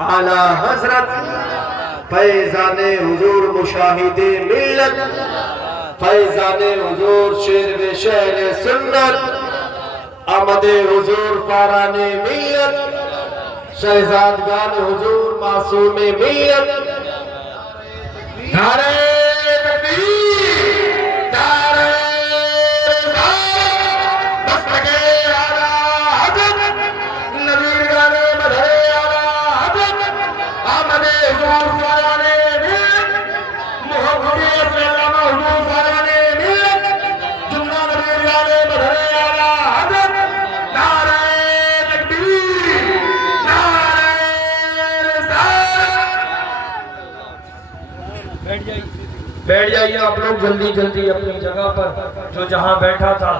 اعلیٰ حضرت فیضان حضور مشاہد ملت، فیضان حضور شیر شہر سنت، آمد حضور فاران ملت، شہزادگان حضور معصوم ملت، نعرہ تکبیر، نعرہ رسالت، مستق اعلیٰ حضرت نبی گرانے مدھر اعلیٰ حضرت آمد حضور فاران ملت، محمد صلی اللہ حضور فاران ملت، جملہ نبی گرانے مدھر اعلیٰ حضرت، نعرہ تکبیر، نعرہ رسالت۔ بیٹھ جائیے آپ لوگ جلدی جلدی اپنی جگہ پر، جو جہاں بیٹھا تھا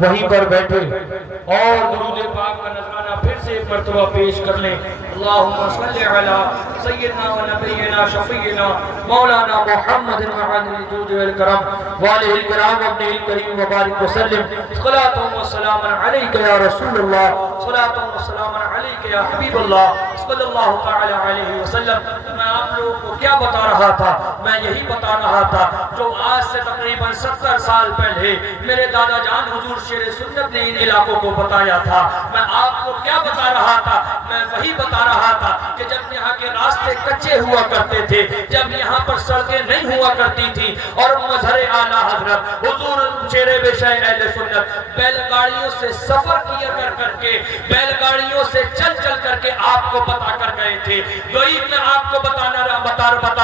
وہیں پر بیٹھے اور درود پاک کا نذرانہ پھر سے ایک مرتبہ پیش کر لیں۔ اللہم صلی علی سیدنا و نبینا شفیعنا مولانا محمد وعلی الجود والکرم وآلہ الکرام وابنہ الکریم وبارک وسلم، صلاۃ و سلام علیک یا رسول اللہ، صلاۃ و سلام علیک یا حبیب اللہ صلی اللہ تعالی علیہ وسلم۔ میں آپ لوگوں کو کیا بتا رہا تھا؟ میں یہی بتا رہا تھا جو آج سے تقریباً 70 سال پہلے میرے دادا جان حضور شیر سنت نے ان علاقوں کو بتایا تھا۔ میں آپ کو کیا بتا رہا تھا؟ میں وہی بتا رہا تھا کہ جب یہاں کے راستے کچے ہوا کرتے تھے، جب یہاں پر سڑکیں نہیں ہوا کرتی تھی، اور مظہر اعلیٰ حضرت حضور شیر بے شہ اہل سنت بیل گاڑیوں سے سفر کیا کر کے، بیل گاڑیوں سے چل کر کے آپ کو بتا کر گئے تھے۔ وہی میں آپ کو بتا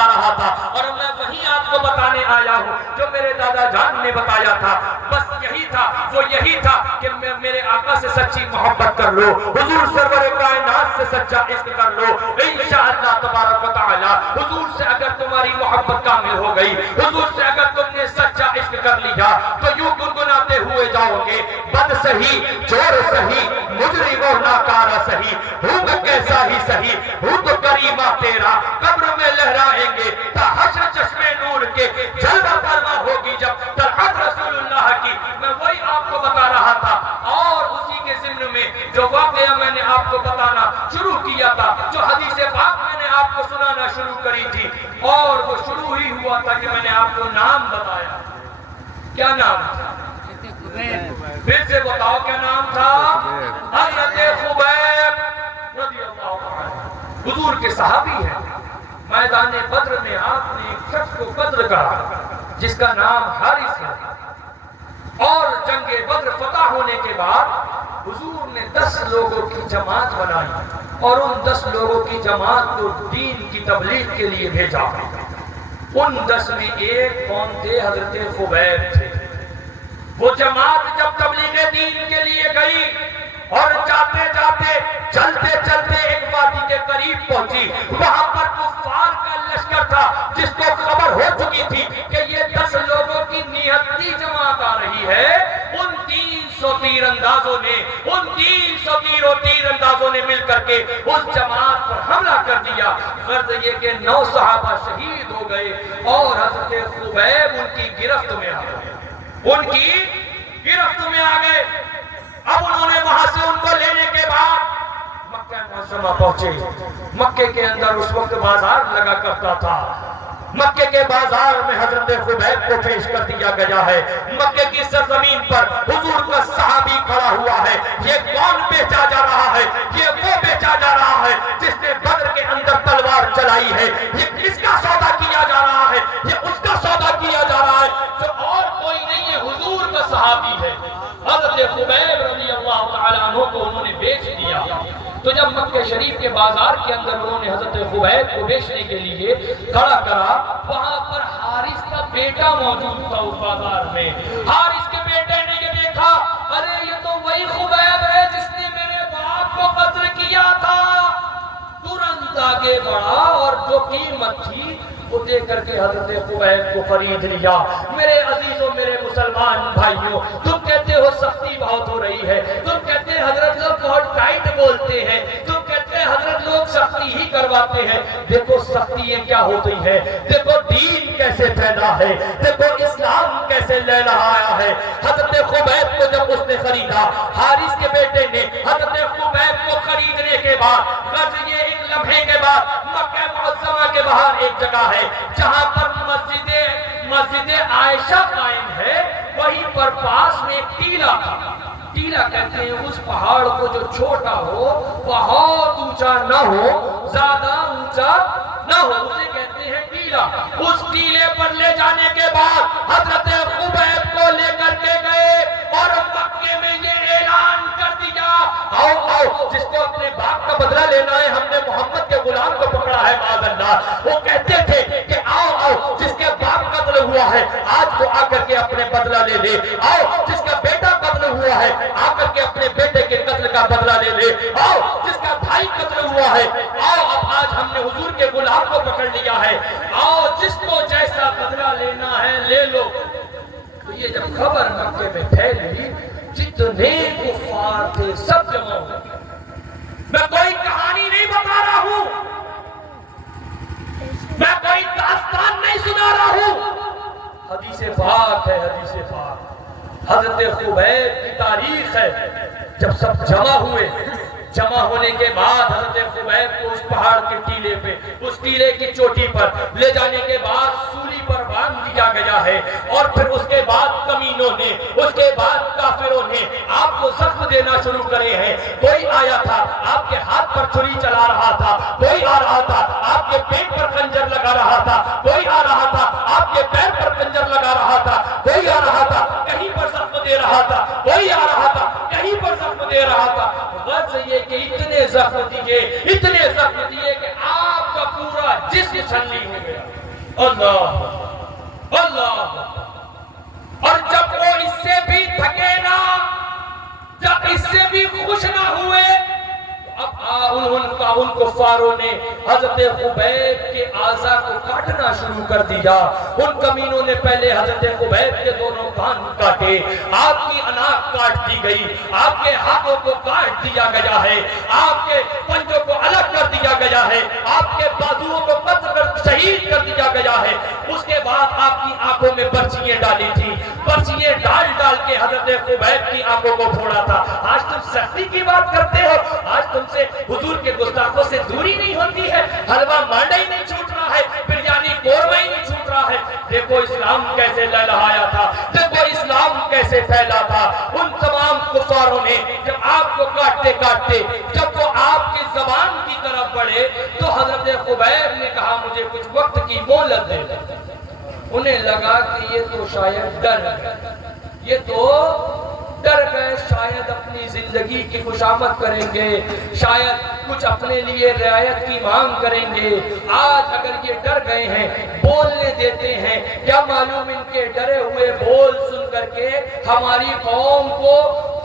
رہا تھا، اور میں وہی آپ کو بتانے آیا ہوں جو میرے دادا جان نے بتایا تھا۔ بس یہی تھا، وہ یہی تھا کہ میرے آقا سے سچی محبت کر لو، حضور سرور کائنات سے سچا عشق کر لو، انشاءاللہ تبارک و تعالی حضور سے اگر تمہاری محبت کامل ہو گئی، حضور سے اگر تم نے سچا عشق کر لیا تو یوں گنگناتے ہوئے جاؤ گے، بد سہی چور سہی مجرم و ناکارہ سہی، ہوں میں کیسا ہی سہی، ہوں تو کریمہ تیرا، قبر میں لہرائیں گے تا حشر چشمے نور کے، جلوہ فرما ہوگی جب طلعت رسول اللہ کی۔ میں وہی آپ کو بتا رہا تھا، اور اسی کے ضمن میں جو واقعہ میں نے آپ کو بتانا شروع کیا تھا، جو حدیث پاک میں نے آپ کو سنانا شروع کری تھی، اور وہ شروع ہی ہوا تھا کہ میں نے آپ کو نام بتایا۔ کیا نام تھا؟ پھر سے بتاؤ کیا نام تھا؟ حضرت خبیب رضی اللہ عنہ، حضور کے صحابی ہیں۔ میدان بدر میں آپ نے ایک شخص کو قتل کرا جس کا نام حارث ہے، اور جنگ بدر فتح ہونے کے بعد حضور نے 10 لوگوں کی جماعت بنائی، اور ان 10 لوگوں کی جماعت کو دین کی تبلیغ کے لیے بھیجا۔ ان 10 میں ایک کون تھے؟ حضرت خبیب تھے۔ وہ جماعت جب تبلیغ دین کے لیے گئی، اور جاتے جاتے چلتے چلتے ایک وادی کے قریب پہنچی، وہاں پر کفار کا لشکر تھا جس کو خبر ہو چکی تھی کہ یہ 10 لوگوں کی نہتی جماعت آ رہی ہے۔ ان 300 تیر اندازوں نے مل کر کے اس جماعت پر حملہ کر دیا۔ غرض یہ کہ 9 صحابہ شہید ہو گئے، اور حضرت خبیب ان کی گرفت میں آ گئے، اب انہوں نے وہاں سے ان کو لینے کے بعد مکہ معظمہ پہنچے۔ مکے کے اندر اس وقت بازار لگا کرتا تھا، مکے کے بازار میں حضرت خبیب کو پیش کر دیا گیا ہے۔ مکے کی سرزمین پر حضور کا صحابی کھڑا ہوا ہے۔ یہ کون بیچا جا رہا ہے؟ یہ وہ بیچا جا رہا ہے جس نے بدر کے اندر تلوار چلائی ہے۔ یہ کس کا سودا کیا جا رہا ہے؟ یہ اس کا سودا کیا جا رہا ہے جو اور کوئی نہیں ہے، حضور کا صحابی ہے۔ حضرت خبیب رضی اللہ تعالیٰ عنہ کو انہوں نے بیچ دیا۔ تو جب مکہ شریف کے بازار کے اندر انہوں نے حضرت خبیب کو بیچنے کے لیے کھڑا کرا، وہاں پر حارث کا بیٹا موجود تھا اس بازار میں۔ حارث کے بیٹے نے یہ دیکھا، ارے یہ تو وہی خبیب ہے جس نے میرے باپ کو قتل کیا تھا۔ ترنت آگے بڑھا اور جو قیمت تھی وہ دے کر کے حضرت خبیب کو خرید لیا۔ میرے عزیزوں، میرے مسلمان بھائیوں، تم کہتے ہو سختی بہت ہو رہی ہے، تم کہتے ہیں حضرت لوگ بہت ٹائٹ بولتے ہیں، تم کہتے ہیں حضرت لوگ سختی ہی کرواتے ہیں۔ دیکھو سختیاں کیا ہوتی ہیں، دیکھو دین کیسے پھیلا ہے، دیکھو اسلام کیسے لہرایا ہے۔ حضرت خبیب کو جب اس نے خریدا، حارث کے بیٹے نے حضرت خبیب کو خریدنے کے بعد غرض یہ ایک لمحے کے بعد مکہ معظمہ کے باہر ایک جگہ ہے جہاں پر مسجد عائشہ قائم ہے، وہیں پر پاس میں ایک ٹیلا تھا۔ ٹیلا کہتے ہیں اس پہاڑ کو جو چھوٹا ہو، بہت اونچا نہ ہو، زیادہ اونچا نہ ہو، اسے کہتے ہیں ٹیلا۔ اس ٹیلے پر لے جانے کے بعد حضرت خبیب کو لے کر کے گئے اور مکے میں یہ اعلان کر دیا، آؤ آؤ جس کو اپنے باپ کا بدلہ لینا ہے، ہم نے محمد کے غلام کو پکڑا ہے معاذ اللہ۔ وہ کہتے تھے کہ آؤ آؤ جس کے باپ قتل ہوا ہے آج وہ آ کر کے اپنے بدلہ لے لے، آؤ جس کا بیٹا قتل ہوا ہے آ کر کے اپنے بیٹے کے قتل کا بدلہ لے لے، آؤ جس کا بھائی قتل ہوا ہے آؤ اب آج ہم نے حضور کے غلام کو پکڑ لیا ہے، آؤ جس کو جیسا بدلہ لینا ہے لے لو۔ تو یہ جب خبر مکے میں پھیلی، جتنے کفار تھے سب جمع ہو گئے۔ میں کوئی کہانی نہیں بتا رہا ہوں، میں کوئی داستان نہیں سنا رہا ہوں، حدیث پاک ہے، حدیث پاک حضرت خبیب کی تاریخ ہے۔ جب سب جمع ہوئے، جمع ہونے کے بعد حضرت خبیب کو اس پہاڑ کے ٹیلے پہ، اس ٹیلے کی چوٹی پر لے جانے کے بعد سولی پر باندھ دیا گیا ہے، اور پھر اس کے بعد کمینوں نے، اس کے بعد کافروں نے آپ کو زخم دینا شروع کرے ہیں۔ کوئی آیا تھا آپ کے ہاتھ پر چھری چلا رہا تھا، کوئی آ رہا تھا آپ کے پیٹ پر خنجر لگا رہا تھا، کوئی آ رہا تھا آپ کے پیر پر خنجر لگا رہا تھا، کوئی آ رہا تھا کہیں پر زخم دے رہا تھا، کوئی آ رہا تھا کہیں پر زخم دے رہا تھا۔ غرض یہ کہ اتنے زخم دیے کہ آپ کا پورا جسم چھلنی ہو گیا۔ اللہ اللہ۔ اور جب وہ اس سے بھی تھکے نہ، جب اس سے بھی خوش نہ ہوئے، اب ان کفاروں نے حضرت خبیب کے اعضاء کو کاٹنا شروع کر دیا۔ ان کمینوں نے پہلے حضرت خبیب کے دونوں کان کاٹے، آپ کی اناک کاٹ دی گئی، آپ کے ہاتھوں کو کاٹ دیا گیا ہے، آپ کے پنجوں کو الگ کر دیا گیا ہے، آپ کے بازوؤں کو قتل کر شہید کر دیا گیا ہے۔ اس کے بعد آپ کی آنکھوں میں برچیاں ڈالی تھی، برچیاں ڈال ڈال کے حضرت خبیب کی آنکھوں کو پھوڑا تھا۔ آج تم سختی کی بات کرتے ہو، آج تم سے حضور کے گستاخوں سے دوری نہیں ہوتی ہے، حلوہ مانڈا ہی نہیں چھوٹ رہا ہے، بریانی قورمہ ہی نہیں چھوٹ رہا ہے۔ دیکھو اسلام کیسے لہلہایا تھا، دیکھو اسلام کیسے پھیلا تھا۔ ان تمام کفاروں نے جب آپ کو کاٹتے کاٹتے جب وہ آپ کی زبان کی طرف بڑھے تو حضرت خبیب نے کہا مجھے کچھ وقت کی مہلت دے۔ انہیں لگا کہ یہ تو شاید ڈر گئے، یہ تو ڈر گئے، شاید اپنی زندگی کی خوشامد کریں گے، شاید کچھ اپنے لیے رعایت کی مانگ کریں گے۔ آج اگر یہ ڈر گئے ہیں بولنے دیتے ہیں، کیا معلوم ان کے ڈرے ہوئے بول سن کر کے ہماری قوم کو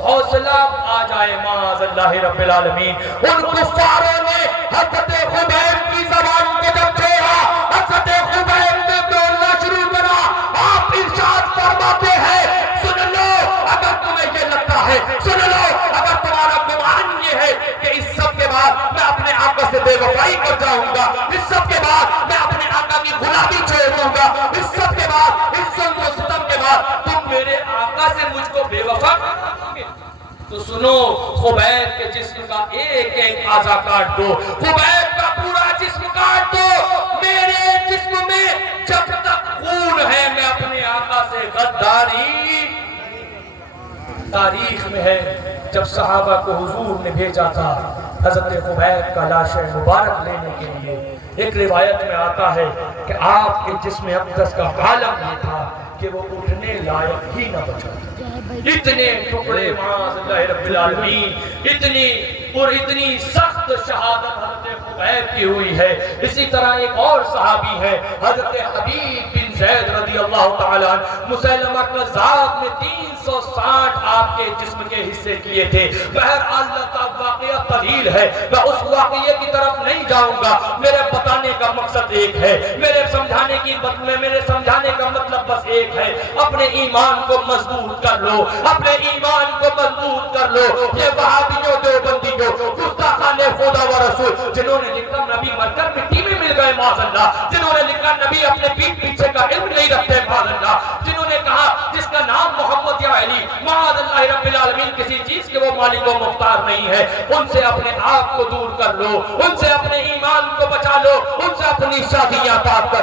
حوصلہ آ جائے معاذ اللہ رب العالمین۔ ان کفاروں نے حضرت خبیب کی زبان کو جب چھوڑا، حضرت خبیب نے بولنا شروع کرا۔ آپ ارشاد فرماتے ہیں سن لو اگر تمہیں یہ لگتا ہے، سن لو اگر تمہارا گمان یہ ہے کہ اس سب کے بعد میں اپنے آقا سے بے وفائی کر جاؤں گا، اس سب کے بعد میں اپنے آقا کی غلامی چھوڑ دوں گا، اس سب کے بعد اس ظلم و ستم کے بعد تم میرے آقا سے مجھ کو بے وفا کر دو گے، تو سنو خبیب کے جسم کا ایک ایک اعضا کاٹ دو، خبیب کا پورا جسم کاٹ دو۔ میرے جسم میں جب تک خون ہے میں اپنے آقا سے غداری۔ تاریخ میں ہے جب صحابہ کو حضور نے بھیجا تھا حضرت خبیب کا لاش مبارک لینے کے لیے، ایک روایت میں آتا ہے کہ آپ کے جسم اقدس کا عالم یہ تھا کہ وہ اٹھنے لائق ہی نہ بچا، اتنے ٹکڑے معاذ اللہ رب العالمین، اتنی سخت شہادت حضرت خبیب کی ہوئی ہے۔ اسی طرح ایک اور صحابی ہے حضرت حبیب بن زید رضی اللہ تعالیٰ عنہ، مسیلمہ کذاب نے 360 آپ کے جسم کے حصے کیے تھے۔ بہرحال واقعہ طویل ہے، میں اس واقعے کی طرف نہیں جاؤں گا، میرے بتانے کا مقصد ایک ہے، میرے سمجھانے کا مطلب بس ایک ہے، اپنے ایمان کو مضبوط کر لو، اپنے ایمان کو مضبوط کر لو۔ یہ وہابیوں دیوبندیوں گستاخان خدا و رسول جنہوں نے لکھا نبی مر کر مٹی میں مل گئے معاذ اللہ، جنہوں نے لکھا نبی اپنے پیٹ پیچھے کا علم نہیں رکھتے معاذ اللہ، جنہوں نے کہا جس کا نام محمد یا علی معاذ اللہ رب العالمین کسی چیز کے وہ مالک و مختار نہیں ہے، ان سے اپنے آپ کو دور کر لو، ان سے اپنے ایمان کو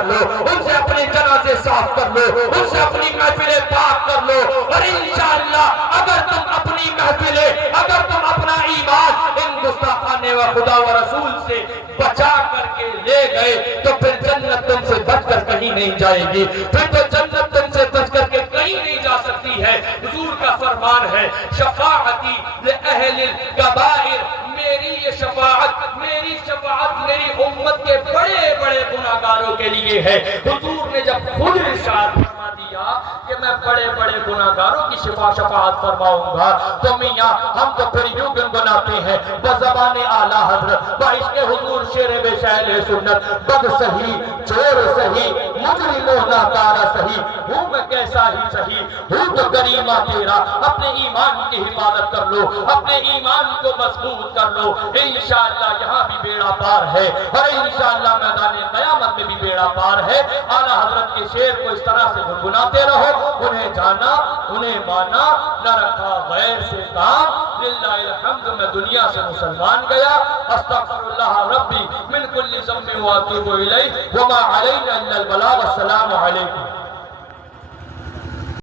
لو، ان سے اپنے جنازے صاف کر لو، ان سے اپنی محفلیں پاک کر لو، اور انشاءاللہ اگر تم اپنی محفلیں، اگر تم اپنا ایمان ان گستاخانے و خدا و رسول سے بچا کر کے لے گئے تو پھر جنت تم سے بچ کر کہیں نہیں جائے گی، پھر تو جنت تم سے بچ کر کے کہیں نہیں جا سکتی ہے۔ حضور کا فرمان ہے شفاعتی لأہل الکبائر، میری یہ شفاعت، میری شفاعت میری امت کے بڑے بڑے گناہگاروں کے لیے ہے۔ حضور نے جب خود ارشاد فرما دیا کہ میں بڑے بڑے گناہگاروں کی شفاعت فرماؤں گا تو میاں ہم تو پھر یوں گنگناتے ہیں بزبان اعلیٰ حضرت بعشق حضور شیر بے شہل سنت، بد سہی چور سہی مجرم و ناکارہ سہی، ہوں میں کیسا ہی سہی ہوں تو کریمہ تیرا، اپنے ایمان کی حفاظت کر لو، اپنے ایمان کو مضبوط کر لو، انشاءاللہ یہاں بھی بیڑا پار ہے اور انشاءاللہ میدان قیامت میں بھی بیڑا پار ہے۔ اعلیٰ حضرت کے شعر کو اس طرح سے گنگناتے رہو، انہیں جانا انہیں مانا، نہ رکھا غیر سے کام، للہ الحمد میں دنیا سے مسلمان گیا، استغفر اللہ ربی من کل ذنب واتوب الیہ وما علینا الا البلاغ۔ السلام علیکم۔